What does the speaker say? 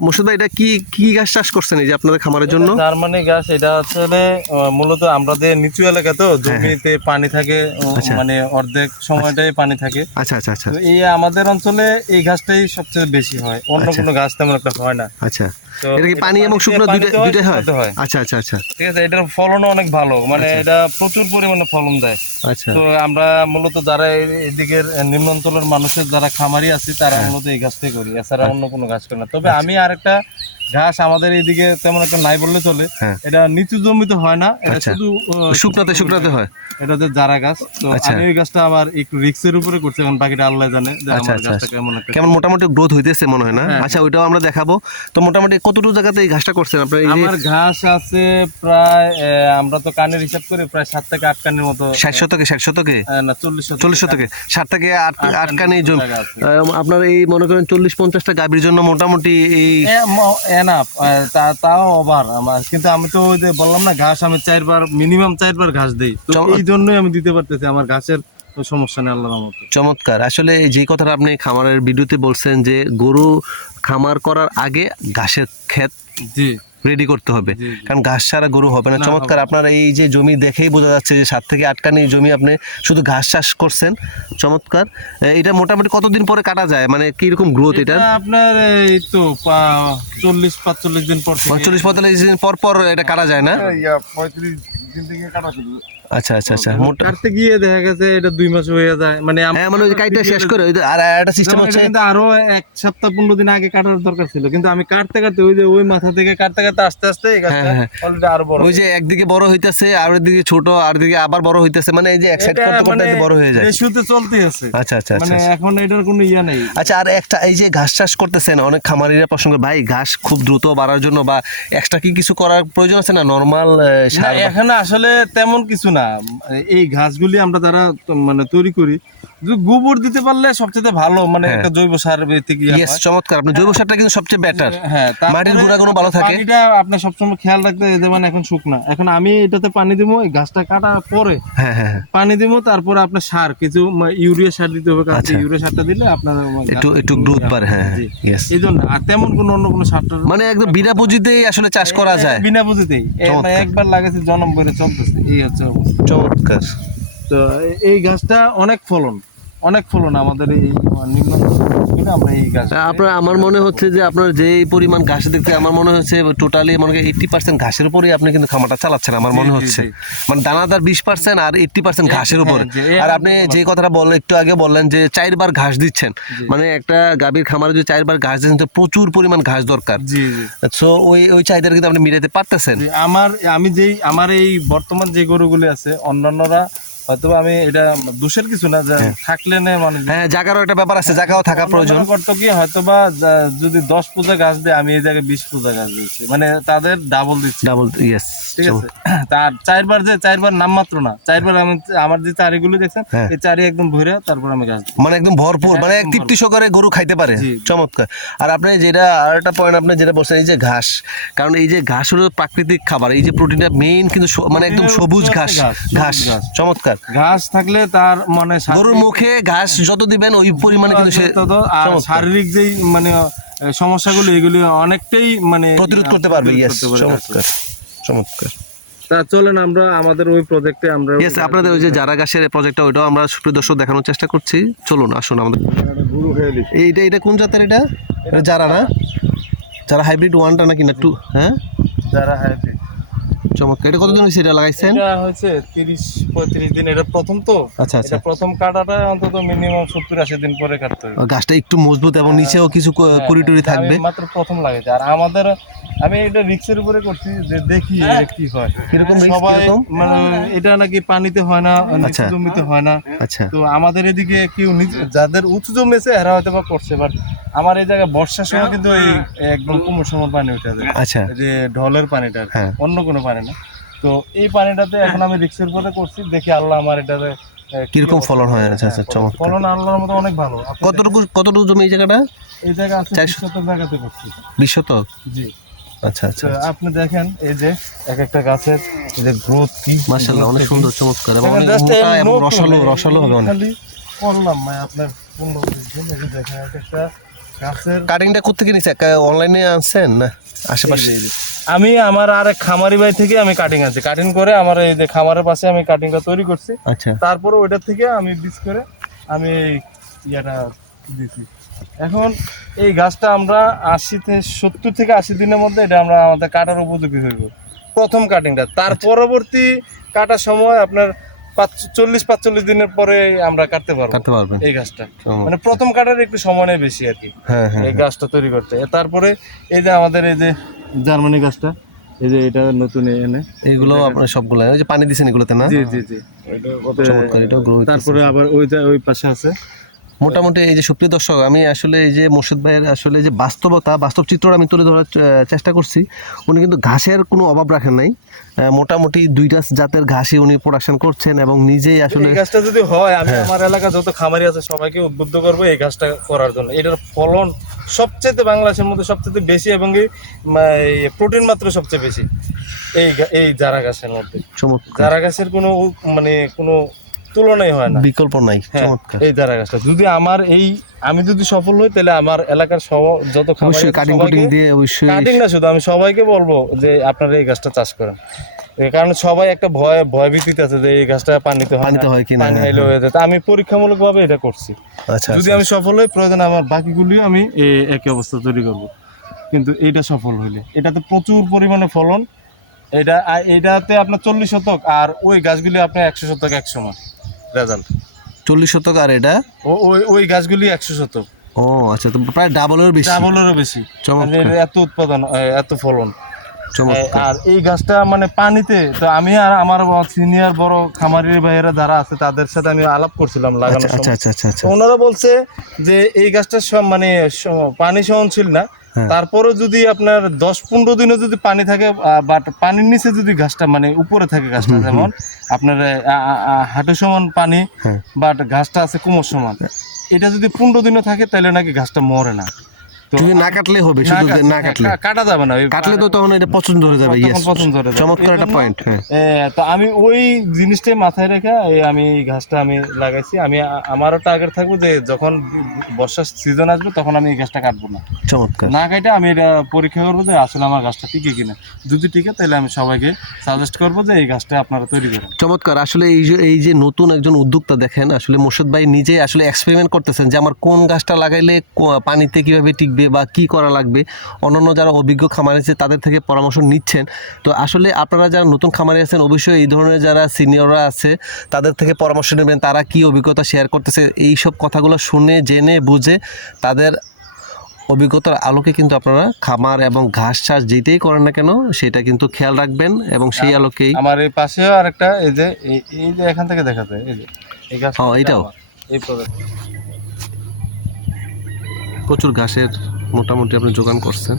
মুর্শিদ ভাই এটা কি কি গাছ চাষ করছেন এই যে আপনাদের খামারের জন্য? জার্মানি গাছ এটা আসলে মূলত আমাদের নিচু এলাকা তো জমিতে পানি থাকে হ্যাঁ, আচ্ছা। মানে অর্ধেক সময়টাই পানি থাকে। আচ্ছা আচ্ছা আচ্ছা। এই আমাদের অঞ্চলে এই গাছটাই সবচেয়ে বেশি হয়। অন্য আচ্ছা। কোনো গাছ তেমন একটা হয় না। আচ্ছা। এটা কি পানি এবং শুকনো দুইটা দুইটাই হয়? আচ্ছা আচ্ছা আচ্ছা। ঠিক আছে এটার ফলনও অনেক ভালো মানে এটা প্রচুর পরিমাণে ফলন দেয়। আচ্ছা। তো আমরা মূলত যারা এদিকের নিম্ন অঞ্চলের মানুষের যারা খামারি আছে তারা হ্যাঁ। মূলত এই গাছটাই করি এছাড়া অন্য কোনো গাছ করি না। তবে আমি আরেকটা ঘাস আমাদের এইদিকে তেমন একটা নাই বললে চলে। হ্যাঁ। এটা নিচু জমিতে হয় না এটা আচ্ছা। শুধু শুকনাতে শুকনাতে হয়। এটা হচ্ছে জারা গাছ তো আচ্ছা। আমি ওই গাছটা আবার একটু রিক্সের উপরে করছি এখন বাকিটা আল্লাহ জানে যে আচ্ছা, আমার গাছটা কেমন একটা। কেমন মোটামুটি গ্রোথ হইতেছে মনে হয় না? হ্যাঁ, আচ্ছা ওইটাও আমরা দেখাবো। তো মোটামুটি কতটুকু জায়গাতে এই ঘাসটা করছেন আপনার? আমার ঘাস আছে প্রায় আমরা তো কানের হিসাব করি প্রায় সাত থেকে আট কানের মতো। ষাট শতকে ষাট শতকে? না চল্লিশ চল্লিশ শতকে। ষাট থেকে আট আট। আহ, আপনার এই মনে করেন চল্লিশ পঞ্চাশটা গাভীর জন্য মোটামুটি এই এনাফ তাও ওভার আমার। কিন্তু আমি তো ওই যে বললাম না ঘাস আমি চারবার মিনিমাম চারবার ঘাস দিই। তো এই জন্যই আমি দিতে পারতেছি আমার ঘাসের সমস্যা নেই আল্লাহর মতো চমৎকার। আসলে যে কথাটা আপনি খামারের ভিডিওতে বলছেন যে গরু খামার করার আগে ঘাসের ক্ষেত জি। রেডি করতে হবে। কারণ ঘাস ছাড়া গরু হবে না। চমৎকার আপনার এই যে জমি দেখেই বোঝা যাচ্ছে যে সাত থেকে আটকানি জমি আপনি শুধু ঘাস চাষ করছেন। চমৎকার। এটা মোটামুটি কতদিন পরে কাটা যায়? মানে কীরকম গ্রোথ এটা আপনার এই তো চল্লিশ পাঁচচল্লিশ দিন পর থেকে- পঁয়তাল্লিশ দিন পর পর এটা কাটা যায় না? ইয়া, পঁয়ত্রিশ। আচ্ছা আচ্ছা আচ্ছা। মোটা কাটতে গিয়ে দেখা গেছে এটা দুই মাস হয়ে যায়। মানে হ্যাঁ মানে ওই যে শেষ করে আর একটা সিস্টেম হচ্ছে কিন্তু আরও এক সপ্তাহ পনেরো দিন আগে কাটার দরকার ছিল। কিন্তু আমি কাটতে কাটতে ওই যে ওই মাথা থেকে কাটতে কাটতে আস্তে আস্তে এই গাছটা হ্যাঁ, হ্যাঁ। আরও বড় ওই যে একদিকে বড় হইতেছে আর ওইদিকে ছোট আর দিকে আবার বড় হইতেছে। মানে এই যে এক সাইড করতে করতে মানে বড় হয়ে যায়। রেশিওতে চলতে আছে। আচ্ছা আচ্ছা আচ্ছা মানে এখন এটার কোনো ইয়া নেই। আচ্ছা আর একটা এই যে ঘাস চাষ করতেছেন অনেক খামারিরা প্রসঙ্গ ভাই ঘাস খুব দ্রুত বাড়ার জন্য বা এক্সট্রা কি কিছু করার প্রয়োজন আছে না? নর্মাল সার এখানে আসলে তেমন কিছু না। এই ঘাসগুলি আমরা যারা মানে তৈরি করি গোবর দিতে পারলে সবচেয়ে ভালো মানে হ্যাঁ। একটা জৈব সার থেকে ইয়েস চমৎকার। আপনি জৈব সারটা কিন্তু সবচেয়ে বেটার হ্যাঁ মাটির গুণাগুণও ভালো থাকে। পানিটা আপনি সবসময় খেয়াল রাখতে যেমন এখন শুকনা। এখন আমি এটাতে পানি দিব এই ঘাসটা কাটার পরে হ্যাঁ হ্যাঁ। পানি দিব তারপরে আপনার সার কিছু ইউরিয়া সার দিতে হবে কারণ আচ্ছা। ইউরিয়া সারটা দিলে আপনার একটু একটু গ্রোথ বাড়ে হ্যাঁ ইয়েস এই জন্য আর তেমন কোনো অন্য কোনো সারটা মানে একদম বিনা পুঁজিতেই আসলে চাষ করা যায়। বিনা পুঁজিতেই। মানে। একবার লাগাইছে জনম করে চলতেছে এই হচ্ছে অবস্থা। চমৎকার তো এই গাছটা অনেক ফলন অনেক ফলন আমাদের এই নিম্ন আমরা এই গাছ আপনার আমার মনে হচ্ছে যে আপনার যেই পরিমাণ ঘাস দেখতে আমার মনে হচ্ছে টোটালি মনে হয় এইটটি পার্সেন্ট ঘাসের উপরেই আপনি কিন্তু খামারটা চালাচ্ছেন আমার মনে হচ্ছে। মানে দানাদার বিশ পার্সেন্ট আর এইটটি পার্সেন্ট ঘাসের উপর। হ্যাঁ, আর আপনি যে কথাটা বললেন একটু আগে বললেন যে চারবার ঘাস দিচ্ছেন। মানে একটা গাভীর খামারে যদি চারবার ঘাস দিচ্ছেন তো প্রচুর পরিমাণ ঘাস দরকার। সো ওই ওই চাহিদাটা কিন্তু আপনি মিটাতে পারতেছেন। আমার আমি যেই আমার এই বর্তমান যে গরুগুলি আছে অন্যান্যরা হয়তো আমি এটা দোষের কিছু না যে থাকলে না মানে হ্যাঁ জায়গারও একটা ব্যাপার আছে জায়গাও থাকা প্রয়োজন। করতো কি হয়তো বা যদি দশ পূজা গাছ দেয় আমি এই জায়গায় বিশ পূজা গাছ দিচ্ছি মানে তাদের ডাবল দিচ্ছি। ডাবল ইয়েস ঠিক আছে? তার চারবার যে চারবার নামমাত্র না। চারবার আমি আমার যে চারিগুলো দেখছেন হ্যাঁ। এই চারি একদম ভরে তারপর আমি গাছ মানে একদম ভরপুর মানে এক তৃপ্তি সহকারে গরু খাইতে পারে। চমৎকার। আর আপনি যেটা আর একটা পয়েন্ট আপনি যেটা বলছেন এই যে ঘাস কারণ এই যে ঘাস হলো প্রাকৃতিক খাবার এই যে প্রোটিনটা মেইন কিন্তু মানে একদম সবুজ ঘাস ঘাস, ঘাস। ঘাস। চমৎকার। ঘাস থাকলে তার মানে গরুর মুখে ঘাস যত দিবেন ওই পরিমাণে কিন্তু সে তত আর শারীরিক যেই মানে সমস্যাগুলো এগুলি অনেকটাই মানে প্রতিরোধ করতে পারবে ইয়েস। চমৎকার চমৎকার। তা চলেন আমরা আমাদের ওই প্রজেক্টে আমরা ইয়েস আপনাদের ওই যে যারা ঘাসের প্রজেক্টটা ওইটাও আমরা সুপ্রিয় দেখানোর চেষ্টা করছি। চলুন আসুন আমাদের। এইটা এটা কোন জাতের এটা? এটা যারা না? যারা হাইব্রিড ওয়ানটা নাকি না টু হ্যাঁ? যারা হাইব্রিড চমৎকার। এটা কতদিন হয়েছে এটা লাগাইছেন? এটা হচ্ছে তিরিশ পঁয়ত্রিশ দিন। এটা প্রথম তো। আচ্ছা আচ্ছা। প্রথম কাটাটা অন্তত মিনিমাম সত্তর আশি দিন পরে কাটতে হবে। গাছটা একটু মজবুত এবং নিচেও কিছু কুড়ি টুড়ি থাকবে? মাত্র প্রথম লাগাইছে। আর আমাদের আমি এটা রিক্সের উপরে করছি যে দেখি কি হয়। কীরকম সবাই মানে এটা নাকি পানিতে হয় না নিচু আচ্ছা। জমিতে হয় না। আচ্ছা। তো আমাদের এদিকে কেউ নিচ- যাদের উঁচু জমেছে এরা হয়তো বা করছে বাট আমার এই জায়গায় বর্ষার সময় কিন্তু এই একদম কুমোর সময় পানি উঠে যায়। আচ্ছা। যে ঢলের পানিটা হ্যাঁ। অন্য কোনো পানি না। তো এই পানিটাতে এখন আমি রিক্সের উপরে করছি দেখি আল্লাহ আমার এটাতে কীরকম ফলন হয়? আচ্ছা, আচ্ছা, হ্যাঁ, চমৎকার। ফলন আল্লাহর মতো অনেক ভালো। কতটুকু কতটুকু জমি এই জায়গাটা? এই জায়গা আছে চারশো- শত জায়গাতে করছি। বিশ শতক জি। আচ্ছা আচ্ছা আপনি দেখেন এই যে এক একটা গাছের যে গ্রোথ কি মাশাআল্লাহ অনেক সুন্দর চমৎকার এবং অনেক মোটা এবং রসালো রসালো হবে অনেক। করলাম ভাই আপনার পনেরো বিশ দিন এই যে দেখেন এক একটা গাছের কাটিংটা কোথেকে নিচ্ছে অনলাইনে আনছেন না? আশেপাশে। আমি আমার আর এক খামারি ভাই থেকে আমি কাটিং আনছি। কাটিং করে আমার এই যে খামারের পাশে আমি কাটিংটা তৈরি করছি। আচ্ছা। তারপরে ওইটা থেকে আমি বীজ করে আমি ইয়েটা দিছি। এখন এই গাছটা আমরা আশি সত্তর থেকে আশি দিনের মধ্যে এটা আমরা আমাদের কাটার উপযোগী হইব। প্রথম কাটিংটা তার পরবর্তী কাটার সময় আপনার চল্লিশ পাঁচচল্লিশ দিনের পরে আমরা কাটতে পারব। কাটতে এই গাছটা। মানে প্রথম কাটার একটু সময় নেয় বেশি আর কি। হ্যাঁ হ্যাঁ এই গাছটা তৈরি করতে। তারপরে এই যে আমাদের এই যে জার্মানি গাছটা এই যে এটা নতুন এনে। এইগুলো আপনার সবগুলো ওই যে পানি দিছেন এগুলোতে না? জি জি জি। তারপরে আবার ওই যে ওই পাশে আছে। মোটামুটি এই যে সুপ্রিয় দর্শক আমি আসলে এই যে মোর্শেদ ভাইয়ের আসলে যে বাস্তবতা বাস্তব চিত্রটা আমি তুলে ধরার চেষ্টা করছি। উনি কিন্তু ঘাসের কোনো অভাব রাখেন নাই। মোটামুটি দুইটা জাতের ঘাসই উনি প্রোডাকশন করছেন এবং নিজেই আসলে এই গাছটা যদি হয় আমি হ্যাঁ। আমার এলাকা যত খামারি আছে সবাইকে উদ্বুদ্ধ করব এই গাছটা করার জন্য। এটার ফলন সবচেয়ে বাংলাদেশের মধ্যে সবচেয়ে বেশি এবং প্রোটিন মাত্র সবচেয়ে বেশি। এই এই জারা গাছের মধ্যে। জারা গাছের কোনো মানে কোনো তুলনাই হয় না। বিকল্প নাই হ্যাঁ, চমৎকার। এই জারা গাছটা। যদি আমার এই আমি যদি সফল হই তাহলে আমার এলাকার সব যত অবশ্যই কাটিং কুটিং দিয়ে অবশ্যই কাটিং না শুধু আমি সবাইকে বলব যে আপনারা এই গাছটা চাষ করেন। কারণ সবাই একটা ভয় ভয় ভীতিতে আছে যে এই গাছটা পানিতে হয় পানিতে হয় কিনা, পানি হ্যাঁ, এলে হয়ে। যায়। আমি পরীক্ষামূলক ভাবে এটা করছি। আচ্ছা যদি আমি সফল হই প্রয়োজন আমার বাকিগুলিও আমি এ- একই অবস্থা তৈরি করব। কিন্তু এইটা সফল হইলে। এটাতে প্রচুর পরিমাণে ফলন। এটা এইটাতে আপনার চল্লিশ শতক আর ওই গাছগুলি আপনার একশো শতক একশো মান রেজাল্ট। চল্লিশ শতক আর এটা? ওই ওই গাছগুলি একশো শতক। ও আচ্ছা তো প্রায় ডাবলের বেশি। ডাবলেরও বেশি। মানে এত উৎপাদন এত ফলন। আর এই গাছটা মানে পানিতে তো আমি আর আমার সিনিয়র বড় খামারির ভাইয়েরা যারা আছে তাদের সাথে আমি আলাপ করছিলাম লাগানোর আচ্ছা আচ্ছা সময়। আচ্ছা ওনারা বলছে যে এই গাছটা মানে পানি সহনশীল না। হ্যাঁ। তারপরেও যদি আপনার দশ পনেরো দিনও যদি পানি থাকে বাট পানির নিচে যদি ঘাসটা মানে উপরে থাকে ঘাসটা যেমন আপনার হাঁটু সমান পানি হ্যাঁ। বাট ঘাসটা আছে কোমর সমান। এটা যদি পনেরো দিনও থাকে তাহলে নাকি ঘাসটা মরে না। না কাটলে হবে শুধু না কাটলে। কাটা যাবে না। কাটলে তো তখন এটা পছন্দ হয়ে যাবে ইয়েস পছন্দ হয়ে যাবে। চমৎকার একটা পয়েন্ট হ্যাঁ। তো আমি ওই জিনিসটাই মাথায় রেখে আমি ঘাসটা আমি লাগাইছি। আমি আমারও টার্গেট থাকব যে যখন বর্ষার সিজন আসবে তখন আমি এই গাছটা কাটবো না। চমৎকার। না কাটে আমি এটা পরীক্ষা করব যে আসলে আমার গাছটা টিকে কিনা। যদি টিকে তাহলে আমি সবাইকে সাজেস্ট করব যে এই গাছটা আপনারা তৈরি করেন। চমৎকার। আসলে এই যে এই যে নতুন একজন উদ্যোক্তা দেখেন আসলে মোর্শেদ ভাই নিজে আসলে এক্সপেরিমেন্ট করতেছেন যে আমার কোন গাছটা লাগাইলে পানিতে কীভাবে টিকবে বা কি করা লাগবে অন্যান্য যারা অভিজ্ঞ খামারি আছে তাদের থেকে পরামর্শ নিচ্ছেন তো আসলে আপনারা যারা নতুন খামারি আছেন অবশ্যই এই ধরনের যারা সিনিয়ররা আছে তাদের থেকে পরামর্শ নেবেন তারা কি অভিজ্ঞতা শেয়ার করতেছে এই সব কথাগুলো শুনে জেনে বুঝে তাদের অভিজ্ঞতার আলোকে কিন্তু আপনারা খামার এবং ঘাস চাষ যেটাই করেন না কেন সেটা কিন্তু খেয়াল রাখবেন এবং সেই আলোকেই আমার এই পাশেও আরেকটা এই যে এই- যে এখান থেকে দেখা যায় এই যে এই গাছ হ্যাঁ, এটাও? এই প্রজাতি প্রচুর ঘাসের মোটামুটি আপনি যোগান করছেন।